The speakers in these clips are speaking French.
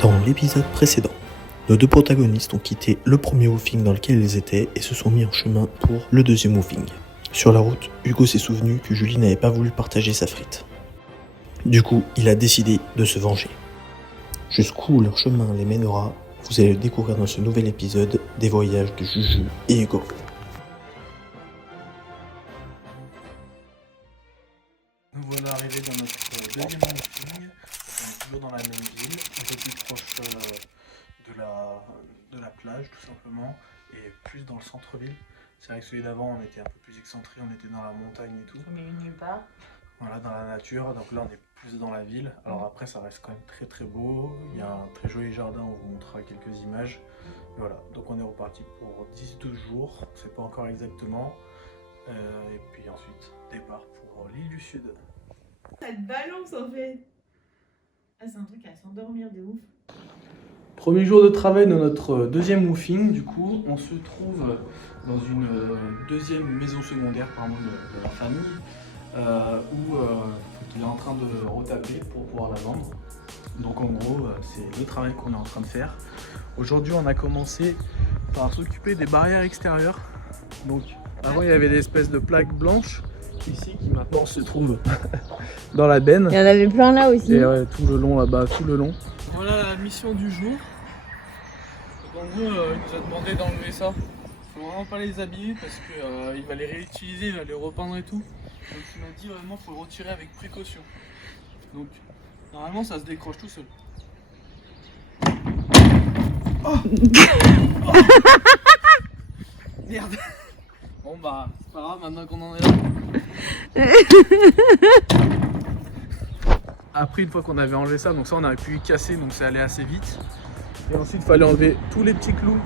Dans l'épisode précédent, nos deux protagonistes ont quitté le premier woofing dans lequel ils étaient et se sont mis en chemin pour le deuxième woofing. Sur la route, Hugo s'est souvenu que Julie n'avait pas voulu partager sa frite. Du coup, il a décidé de se venger. Jusqu'où leur chemin les mènera, vous allez le découvrir dans ce nouvel épisode des voyages de Juju et Hugo. Nous voilà arrivés dans notre deuxième woofing, toujours dans la même ville, un peu plus proche de la plage tout simplement, et plus dans le centre-ville. C'est vrai que celui d'avant on était un peu plus excentré, on était dans la montagne et tout. Mais nulle part. Voilà, dans la nature, donc là on est plus dans la ville. Alors après ça reste quand même très très beau, il y a un très joli jardin, on vous montrera quelques images. Et voilà, donc on est reparti pour 10-12 jours, on ne sait pas encore exactement. Et puis ensuite, départ pour l'île du Sud. Ça te balance en fait. Ah, c'est un truc à s'endormir de ouf. Premier jour de travail de notre deuxième woofing, du coup, on se trouve dans une deuxième maison secondaire de la famille, où il est en train de retaper pour pouvoir la vendre. Donc en gros, c'est le travail qu'on est en train de faire. Aujourd'hui, on a commencé par s'occuper des barrières extérieures. Donc avant, il y avait des espèces de plaques blanches ici qui maintenant se trouvent dans la benne. Il y en avait plein là aussi. Et ouais, tout le long là-bas, tout le long. Voilà la mission du jour. Donc en gros, il nous a demandé d'enlever ça. Faut vraiment pas les abîmer parce qu'il va les réutiliser, il va les repeindre et tout. Donc il m'a dit vraiment faut le retirer avec précaution. Donc normalement ça se décroche tout seul. Oh oh merde. Bon bah c'est pas grave maintenant qu'on en est là. Après une fois qu'on avait enlevé ça, donc ça on aurait pu y casser, donc ça allait assez vite. Et ensuite il fallait enlever tous les petits clous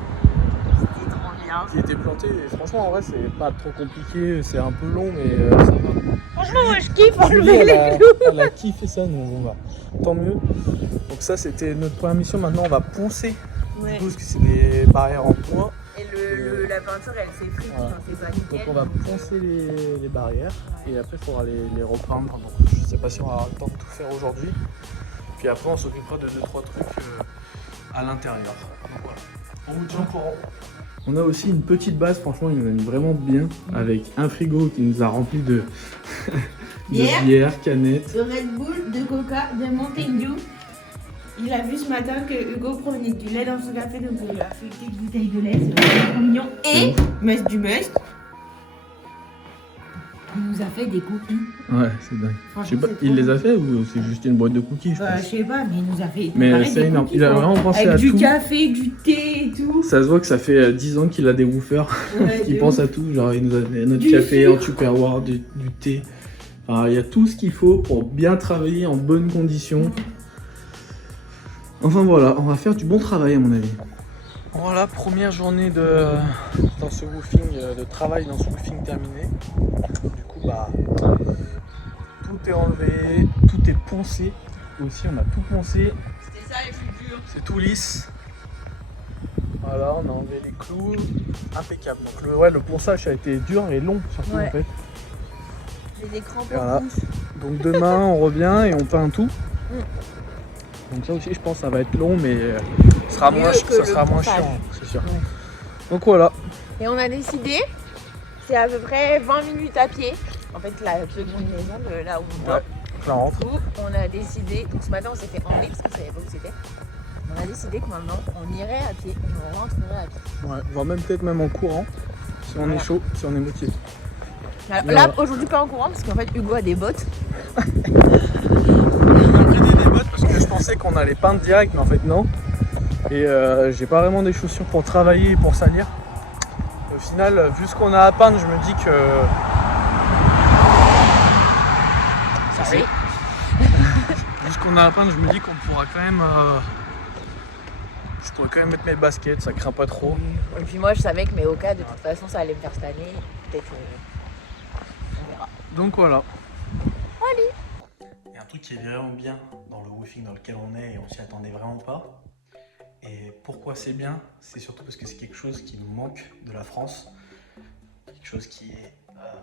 qui étaient plantés. Et franchement en vrai c'est pas trop compliqué, c'est un peu long mais ça va. Franchement moi je kiffe Julie, enlever les clous. elle a kiffé ça, donc on va. Tant mieux. Donc ça c'était notre première mission, maintenant on va poncer. Ouais. Du coup parce que c'est des barrières en bois. Et la peinture elle s'effrite, Voilà. c'est pas nickel. Donc on va poncer les barrières et après il faudra les repeindre. Donc je sais pas si on aura le temps de tout faire aujourd'hui. Puis après on s'occupera de 2-3 trucs à l'intérieur. Donc voilà, on vous tient au courant. On a aussi une petite base, franchement il nous a mis vraiment bien, avec un frigo qui nous a rempli de bière, canettes. De Red Bull, de Coca, de Mountain Dew. Il a vu ce matin que Hugo prenait du lait dans son café, donc il lui a fait une petite bouteille de lait, c'est vraiment mignon. Et must. Il nous a fait des cookies. Ouais, c'est dingue. Je sais pas, c'est il trop les a fait ou c'est juste une boîte de cookies, je Bah, pense. je sais pas, mais il nous a fait Mais préparer c'est des énorme, cookies, il a quoi. vraiment pensé avec à du tout. café, du thé et tout. Ça se voit que ça fait 10 ans qu'il a des woofers, Ouais, qu'il de pense ouf. à tout. Genre il nous a fait notre Du café sucre. en tupperware, du thé. Enfin, il y a tout ce qu'il faut pour bien travailler en bonnes conditions. Enfin voilà, on va faire du bon travail à mon avis. Voilà, première journée dans ce woofing, de travail dans ce woofing terminé. Du coup bah tout est enlevé, tout est poncé. Aussi on a tout poncé. C'était ça les plus durs. C'est tout lisse. Voilà, on a enlevé les clous. Impeccable. Donc le ponçage a été dur et long surtout Ouais. en fait. Les écrans Et voilà. Donc demain on revient et on peint tout. Donc ça aussi je pense que ça va être long mais ça sera Mieux moins, que ça le sera moins ponçage. chiant, c'est sûr. Ouais. Donc voilà. Et on a décidé, c'est à peu près 20 minutes à pied. En fait, la seconde maison de là où on dort. Ouais, je la rentre. Du coup, on a décidé, donc ce matin on s'était emmené parce qu'on savait pas où c'était. On a décidé que maintenant on irait à pied et on rentrerait à pied. Ouais, voire même peut-être même en courant. Si on est chaud, si on est motivé. Là, aujourd'hui pas en courant parce qu'en fait Hugo a des bottes. On a pris des bottes parce que je pensais qu'on allait peindre direct, mais en fait non. Et j'ai pas vraiment des chaussures pour travailler et pour salir. Et au final, vu ce qu'on a à peindre, je me dis que. Ça c'est. Vu ce qu'on a à peindre, je me dis qu'on pourra quand même. Je pourrais quand même mettre mes baskets, ça craint pas trop. Et puis moi je savais que mes Oka de toute façon ça allait me faire cette année. Peut-être on verra. Donc voilà. Il y a un truc qui est vraiment bien dans le woofing dans lequel on est et on s'y attendait vraiment pas. Et pourquoi c'est bien? C'est surtout parce que c'est quelque chose qui nous manque de la France. Quelque chose qui est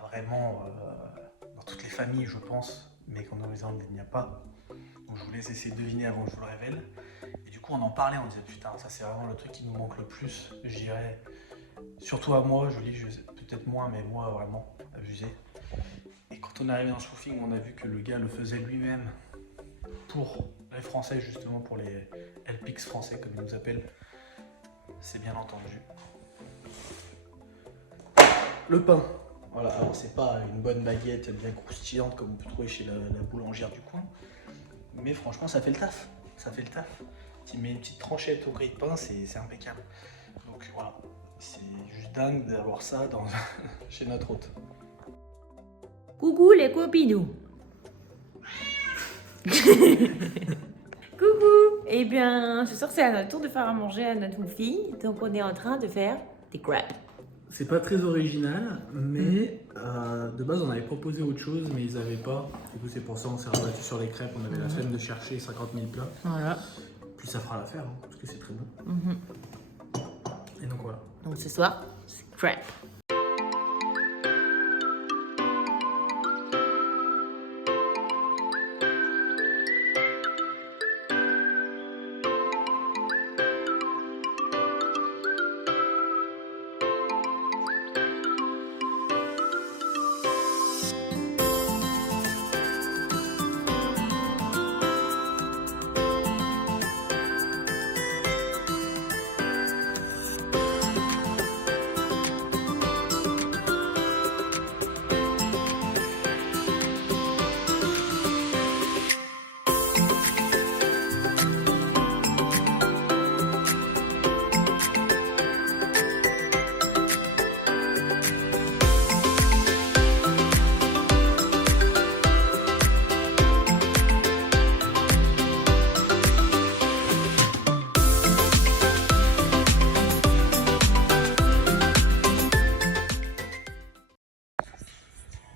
vraiment dans toutes les familles, je pense, mais qu'en Nouvelle-Zélande il n'y a pas. Donc je vous laisse essayer de deviner avant que je vous le révèle. Et du coup, coup on en parlait, on disait putain ça c'est vraiment le truc qui nous manque le plus, je dirais. Surtout à moi, Julie, peut-être moins, mais moi vraiment abusé. Et quand on est arrivé dans ce woofing, on a vu que le gars le faisait lui-même pour les Français, justement pour les LPX français comme ils nous appellent. C'est bien entendu. Le pain. Voilà, alors c'est pas une bonne baguette bien croustillante comme on peut trouver chez la boulangère du coin. Mais franchement ça fait le taf. Ça fait le taf. Tu mets une petite tranchette au grille de pain, c'est impeccable. Donc voilà, c'est juste dingue d'avoir ça chez notre hôte. Coucou les copinous. Coucou. Eh bien, ce soir c'est à notre tour de faire à manger à notre woofing. Donc on est en train de faire des crêpes. C'est pas très original, mais de base on avait proposé autre chose, mais ils avaient pas. Du coup c'est pour ça on s'est rabattu sur les crêpes, on avait la flemme de chercher 50 000 plats. Voilà. Puis ça fera l'affaire, hein, parce que c'est très bon. Et donc voilà. Donc ce soir, c'est crêpes.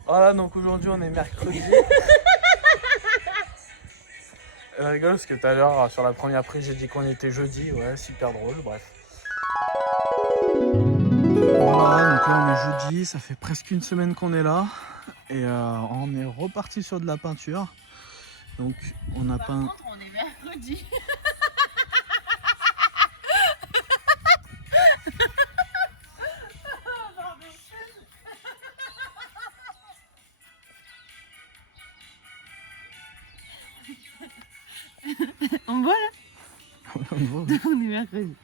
Voilà, donc aujourd'hui on est mercredi. Elle rigole parce que tout à l'heure sur la première prise j'ai dit qu'on était jeudi, ouais, super drôle, bref. Voilà, donc là on est jeudi, ça fait presque une semaine qu'on est là et on est reparti sur de la peinture. Donc on a peint. Par contre, on est mercredi. On voit là. On est mercredi.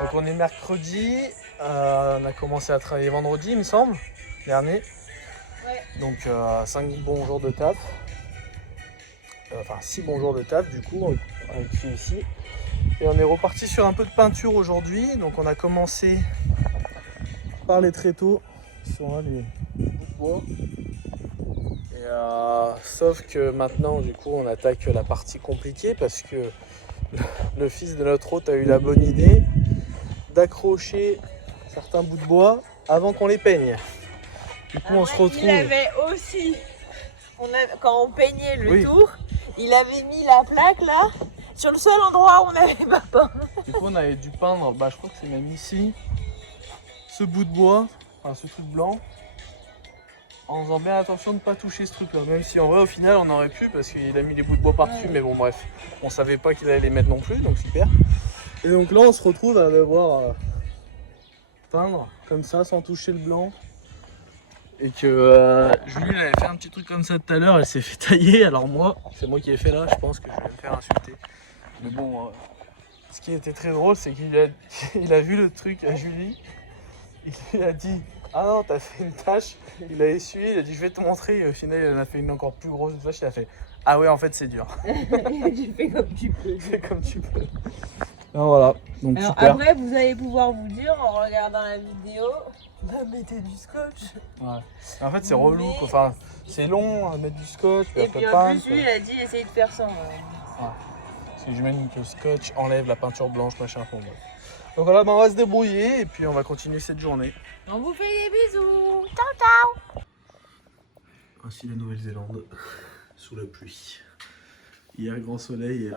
Donc on est mercredi, on a commencé à travailler vendredi il me semble, dernier. Ouais. Donc 5 bons jours de taf. Enfin 6 bons jours de taf du coup avec celui-ci. Et on est reparti sur un peu de peinture aujourd'hui. Donc on a commencé par les tréteaux qui sont là, les bouts de bois. Et sauf que maintenant du coup on attaque la partie compliquée parce que le fils de notre hôte a eu la bonne idée d'accrocher certains bouts de bois avant qu'on les peigne. Du coup on se retrouve... Il avait aussi, quand on peignait le Oui. tour, il avait mis la plaque là, sur le seul endroit où on n'avait pas peint. Du coup on avait dû peindre, je crois que c'est même ici, ce bout de bois, enfin ce truc blanc, en faisant bien attention de ne pas toucher ce truc là, même si en vrai au final on aurait pu parce qu'il a mis les bouts de bois par-dessus, mais bon bref, on savait pas qu'il allait les mettre non plus, donc super. Et donc là on se retrouve à devoir peindre comme ça sans toucher le blanc. Et que Julie elle avait fait un petit truc comme ça tout à l'heure, elle s'est fait tailler, alors moi, c'est moi qui ai fait là, je pense que je vais me faire insulter. Mais bon, ce qui était très drôle, c'est qu'il a vu le truc à Julie, il lui a dit « Ah non, t'as fait une tache », il a essuyé, il a dit « Je vais te montrer », et au final il en a fait une encore plus grosse tache, il a fait « Ah ouais, en fait c'est dur ». J'ai fait comme tu peux. Fais comme tu peux. Alors voilà, donc Alors super. après, vous allez pouvoir vous dire en regardant la vidéo, bah mettez du scotch. Ouais. En fait c'est relou, quoi. Enfin c'est long à mettre du scotch, puis Et après puis en peindre, plus, lui, il a dit essaye de faire ça. Parce que j'imagine que le scotch enlève la peinture blanche, machin, pour moi. Donc voilà, on va se débrouiller et puis on va continuer cette journée. On vous fait des bisous. Ciao, ciao. Ainsi la Nouvelle-Zélande, sous la pluie. Hier, grand soleil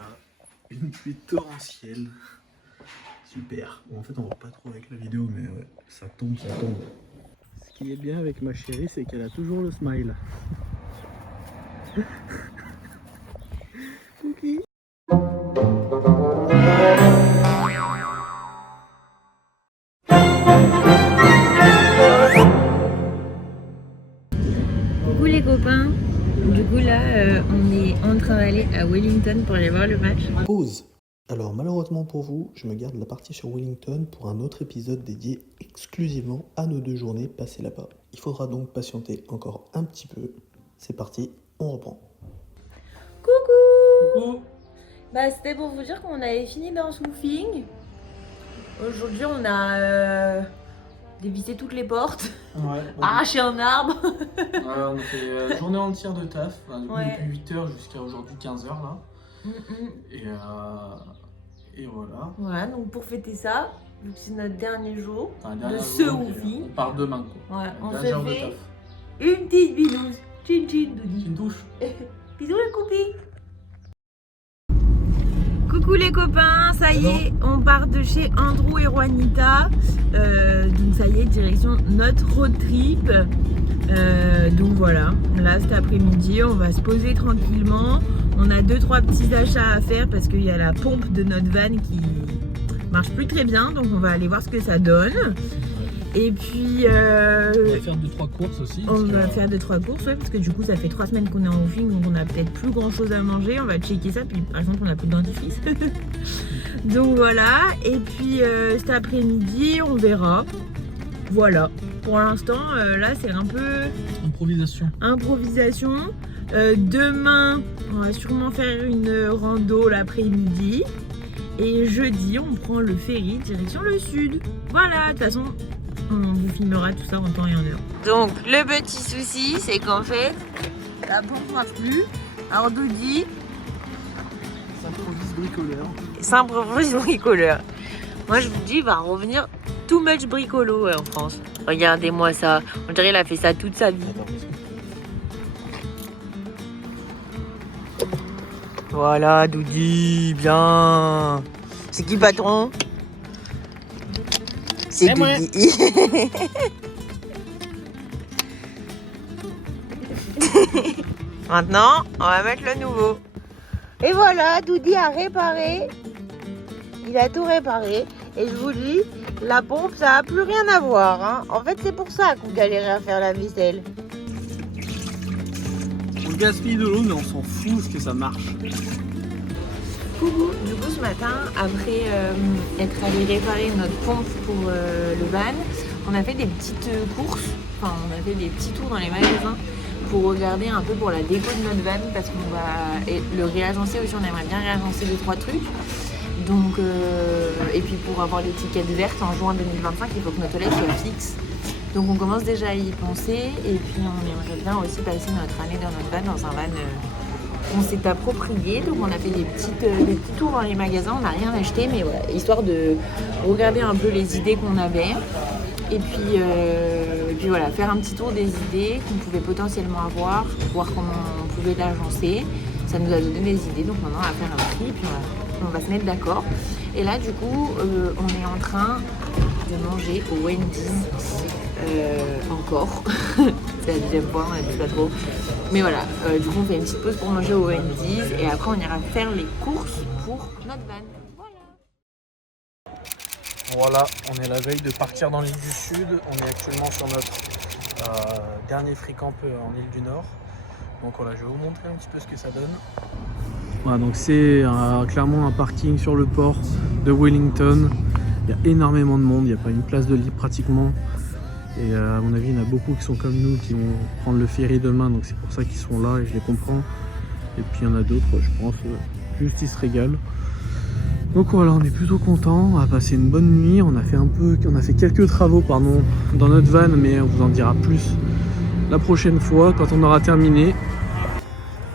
et une pluie torrentielle. Super. Bon, en fait, on voit pas trop avec la vidéo, mais ouais, ça tombe, ça tombe. Ce qui est bien avec ma chérie, c'est qu'elle a toujours le smile. cookies. Coucou les copains. Du coup là, on est en train d'aller à Wellington pour aller voir le match. Pause. Alors malheureusement pour vous, je me garde la partie sur Wellington pour un autre épisode dédié exclusivement à nos 2 journées passées là-bas. Il faudra donc patienter encore un petit peu. C'est parti, on reprend. Coucou. Bah c'était pour vous dire qu'on avait fini dans ce woofing. Aujourd'hui on a dévissé toutes les portes, Ouais, arraché un arbre. on a fait journée entière de taf, Ouais. depuis 8h jusqu'à aujourd'hui 15h là. Et voilà. Voilà, donc pour fêter ça, vu que c'est notre dernier jour Enfin, de dernier ce jour, woofing, on part demain quoi. ouais, on Dernière jour se de fait taf. une petite binouse. Chin chin Doudi. Une douche. Bisous les copines. Coucou les copains, ça y est, on part de chez Andrew et Juanita. Donc ça y est, direction notre road trip. Donc voilà, là cet après-midi, on va se poser tranquillement. On a 2-3 petits achats à faire parce qu'il y a la pompe de notre van qui marche plus très bien. Donc on va aller voir ce que ça donne. Et puis On va faire 2-3 courses aussi. on va faire 2-3 courses, ouais, parce que du coup ça fait 3 semaines qu'on est en woofing, donc on a peut-être plus grand chose à manger. On va checker ça, puis par exemple on a plus de dentifrice. Donc voilà, et puis cet après-midi on verra. Voilà, pour l'instant là c'est un peu improvisation. Demain on va sûrement faire une rando l'après-midi. Et jeudi on prend le ferry direction le sud. Voilà, de toute façon on vous filmera tout ça en temps et en heure. Donc le petit souci c'est qu'en fait la pompe marche plus. Alors Doudi s'improvise bricoleur. Moi je vous dis il va revenir too much bricolo en France. Regardez-moi ça, on dirait il a fait ça toute sa vie. Voilà Doudi, bien. C'est qui le patron? C'est Doudi. Maintenant, on va mettre le nouveau. Et voilà, Doudi a réparé. Il a tout réparé. Et je vous dis, la pompe, ça n'a plus rien à voir. Hein. En fait, c'est pour ça qu'on galérait à faire la vaisselle. On gaspille de l'eau mais on s'en fout parce que ça marche. Coucou, du coup ce matin, après être allé réparer notre pompe pour le van, on a fait des petites courses, enfin on a fait des petits tours dans les magasins pour regarder un peu pour la déco de notre van parce qu'on va le réagencer aussi, on aimerait bien réagencer 2-3 trucs. Donc, et puis pour avoir l'étiquette verte en juin 2025, il faut que notre toilette soit fixe. Donc on commence déjà à y penser et puis on aimerait bien aussi passer notre année dans notre van, dans un van qu'on s'est approprié. Donc on a fait des petits tours dans les magasins, on n'a rien acheté mais voilà, histoire de regarder un peu les idées qu'on avait. Et puis voilà, faire un petit tour des idées qu'on pouvait potentiellement avoir, voir comment on pouvait l'agencer. Ça nous a donné des idées, donc maintenant on va faire un prix, puis on va se mettre d'accord. Et là du coup, on est en train de manger au Wendy's encore. C'est la deuxième fois, on n'habite pas trop. Mais voilà, du coup on fait une petite pause pour manger au Wendy's et après on ira faire les courses pour notre van. Voilà, on est la veille de partir dans l'île du Sud. On est actuellement sur notre dernier free camp en île du Nord. Donc voilà, je vais vous montrer un petit peu ce que ça donne. Voilà, donc c'est clairement un parking sur le port de Wellington. Il y a énormément de monde, il n'y a pas une place de libre pratiquement. Et à mon avis, il y en a beaucoup qui sont comme nous, qui vont prendre le ferry demain. Donc c'est pour ça qu'ils sont là et je les comprends. Et puis il y en a d'autres, je pense, juste ils se régalent. Donc voilà, on est plutôt content, on a passé une bonne nuit, on a fait quelques travaux dans notre van, mais on vous en dira plus la prochaine fois quand on aura terminé.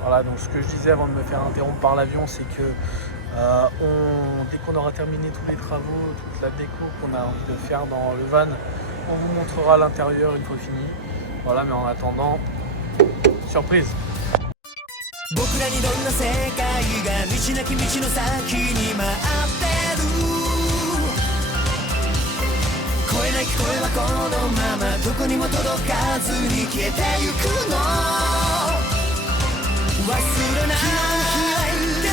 Voilà, donc ce que je disais avant de me faire interrompre par l'avion, c'est que dès qu'on aura terminé tous les travaux, toute la déco qu'on a envie de faire dans le van, on vous montrera l'intérieur une fois fini. Voilà, mais en attendant, surprise. 僕らにどんな世界が道なき道の先に待ってる声なき声はこのままどこにも届かずに消えてゆくの忘れないで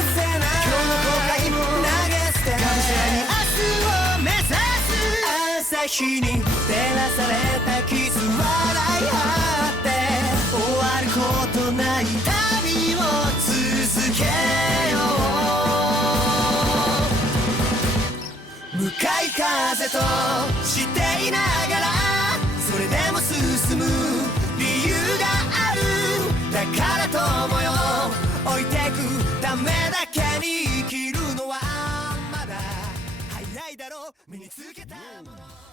い日に照らされた傷笑い合って終わることない旅を続けよう向かい風としていながらそれでも進む理由があるだから友よ置いてくためだけに生きるのはまだ早いだろう身につけたもの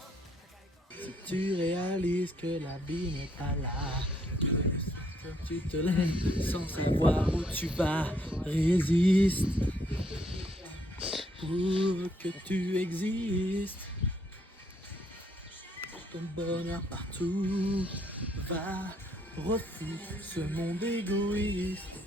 Si tu réalises que la vie n'est pas là, que tu te lèves sans savoir où tu vas, résiste pour que tu existes. Pour ton bonheur partout, va, refuse ce monde égoïste.